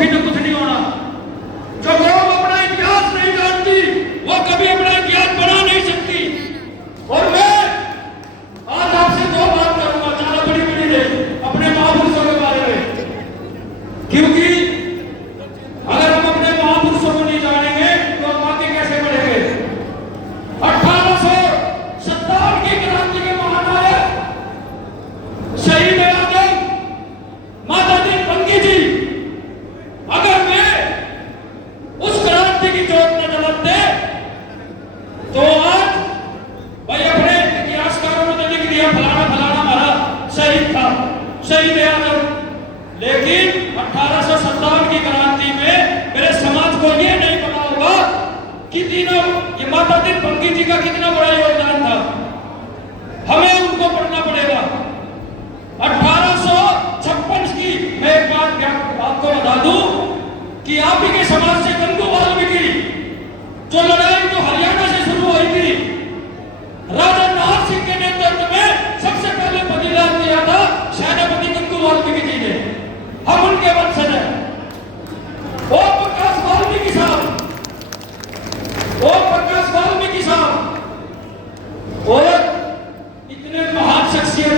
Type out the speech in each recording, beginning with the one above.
फिर तो कुछ नहीं होना। जो कौम अपना इतिहास नहीं जानती वो कभी अपना इतिहास बना नहीं सकती। और मैं आज आपसे दो बात करूंगा, ज्यादा बड़ी बड़ी नहीं, अपने महापुरुषों के बारे में। क्योंकि अगर हम अपने महापुरुषों को नहीं जानेंगे तो हम आगे कैसे बढ़ेंगे। 1857 की क्रांति के महानायक शहीद आजम माता दीन बंगी जी, अगर मैं उस क्रांति की जोत न जलाते तो आज भाई अपने इतिहासकारों ने तो लिख दिया फलाना फलाना हमारा शहीद था, शहीद आजम। लेकिन 1857 की क्रांति में मेरे समाज को ये नहीं पता होगा कि तीनों ये माता दीन बंगी जी का कितना बड़ा योगदान था। हमें उनको पढ़ना पड़ेगा। 1856 की मैं एक बात आपको बता दूं कि आप ही के समाज से गंगू वाल्मीकि जो लड़ाई जो हरियाणा से शुरू हुई थी, राजा नाहर सिंह के नेतृत्व में सबसे पहले बलिदान दिया था सेनापति गंगू वाल्मीकि जी ने। हम उनके वंशज हैं। ओम प्रकाश वाल्मीकि साहब, ओम प्रकाश वाल्मीकि साहब और इतने महान शख्सियत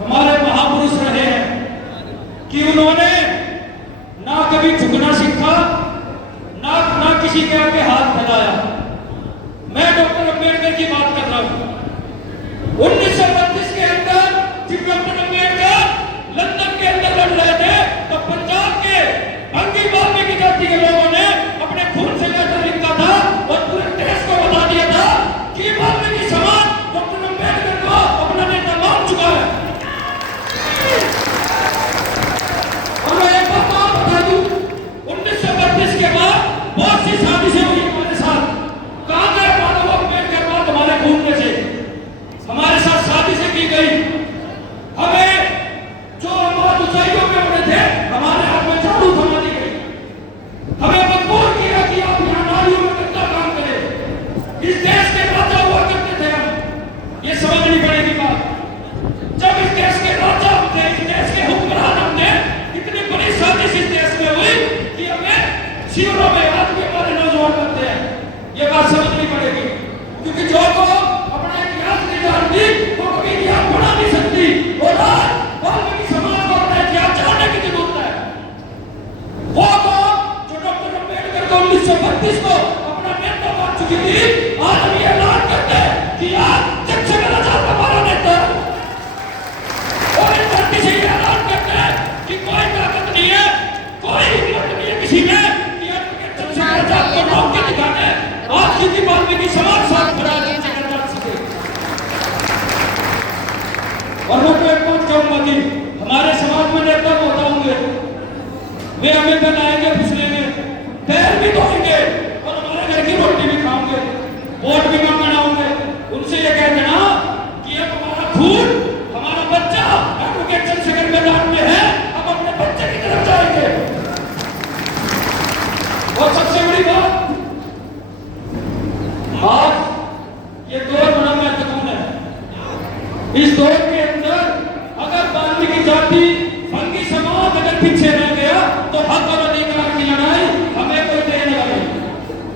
हमारे महापुरुष रहे हैं कि उन्होंने ना कभी झुकना सीखा, ना किसी के आगे हाथ फैलाया। मैं डॉक्टर अंबेडकर की बात कर रहा हूं। 1932 के अंदर जब डॉक्टर अंबेडकर लंदन के अंदर लड़ रहे थे तो पंजाब के अंगी वाल्मीकि जाति के लोगों ने अपने खून से लेटर लिखा था और पूरे देश को बता दिया था कि वाल्मीकि समाज डॉक्टर अंबेडकर को अपना नेता मान चुका है। और मैं एक बात और बता दूं, 1932 के बाद बहुत सी साजिशें हुई हमारे साथ। कहां गए मानव अंबेडकर बात हमारे खून में से हमारे साथ साजिशें की गई। हमें जो हम ऊंचाइयों पे बने थे हमारे हाथ में चाबू थमा दी गई। हमें मजबूर किया कि आप यहाँ नालियों में गंदा काम करें। इस देश के राजा हुआ करते थे हम, ये समझनी पड़ेगी बात। जब इस देश के राजा हम थे, इस देश के हुक्मरान हम थे, इतनी बड़ी साजिश इस देश में हुई कि हमें शिविरों में आज भी हमारे नौजवान बनते हैं। ये बात समझनी पड़ेगी क्योंकि जो को अपना इतिहास नहीं जानती वो कभी इतिहास बना नहीं सकती। और आज वाल्मीकि समाज को अपना इतिहास जानने की जरूरत है। वो तो जो डॉक्टर अंबेडकर को 1932 को अपना नेता मान चुकी थी, आज हम ये ऐलान करते हैं कि आज चंद्रशेखर आजाद हमारा नेता है। और इस धरती से ये ऐलान करते हैं कि कोई ताकत नहीं है, कोई हिम्मत नहीं है किसी में कि चंद्रशेखर आजाद को रोक के दिखाने आज की वाल्मीकि समाज साथ खड़ा चंद्रशेखर आजाद सके। और मैं तो एक बात कहूंगा कि हमारे समाज में नेता होता होंगे, वे हमें बनाएंगे, फुसलेंगे, पैर भी धोएंगे और हमारे घर की रोटी भी खाओगे, वोट भी मांगना होंगे। उनसे ये कह देना कि अब हमारा खून, हमारा बच्चा एडवोकेट चंद्रशेखर मैदान में है, अब अपने बच्चे की तरफ जाएंगे। और सबसे बड़ी बात, आज ये दौर बड़ा महत्वपूर्ण है। इस दौर के अंदर अगर वाल्मीकि जाति बंगी समाज अगर पीछे रह गया तो हक और अधिकार की लड़ाई हमें कोई देने वाला नहीं।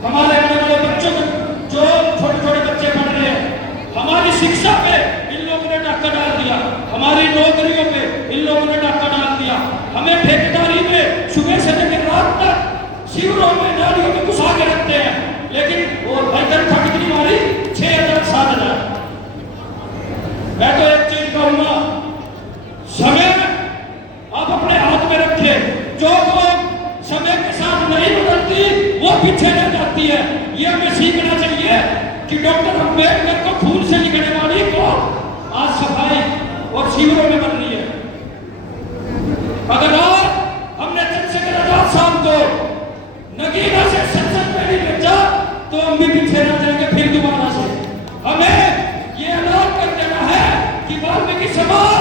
हमारे आने वाले बच्चों को, जो छोटे छोटे बच्चे पढ़ रहे हैं, हमारी शिक्षा पे इन लोगों ने डाका डाल दिया, हमारी नौकरियों पे इन लोगों ने डाका डाल दिया। हमें ठेकेदारी में सुबह से लेकर रात तक शिविरों में नालियों में घुसा के रखते हैं। लेकिन और भाई तनख्वाह कितनी मारी? 6,000 7,000। मैं तो एक चीज कहूंगा, समय आप अपने हाथ में रखे। जो लोग समय के साथ नहीं बदलती वो पीछे रह जाती है। ये हमें सीखना चाहिए कि डॉक्टर अंबेडकर को खून से लिखने वाली को आज सफाई और शिविरों में बन रही है। अगर आज हमने चंद्रशेखर आजाद साहब को नगीना से संसद में नहीं भेजा तो हम भी पीछे रह जाएंगे फिर दोबारा से। हमें ये ऐलान कर देना है कि वाल्मीकि समाज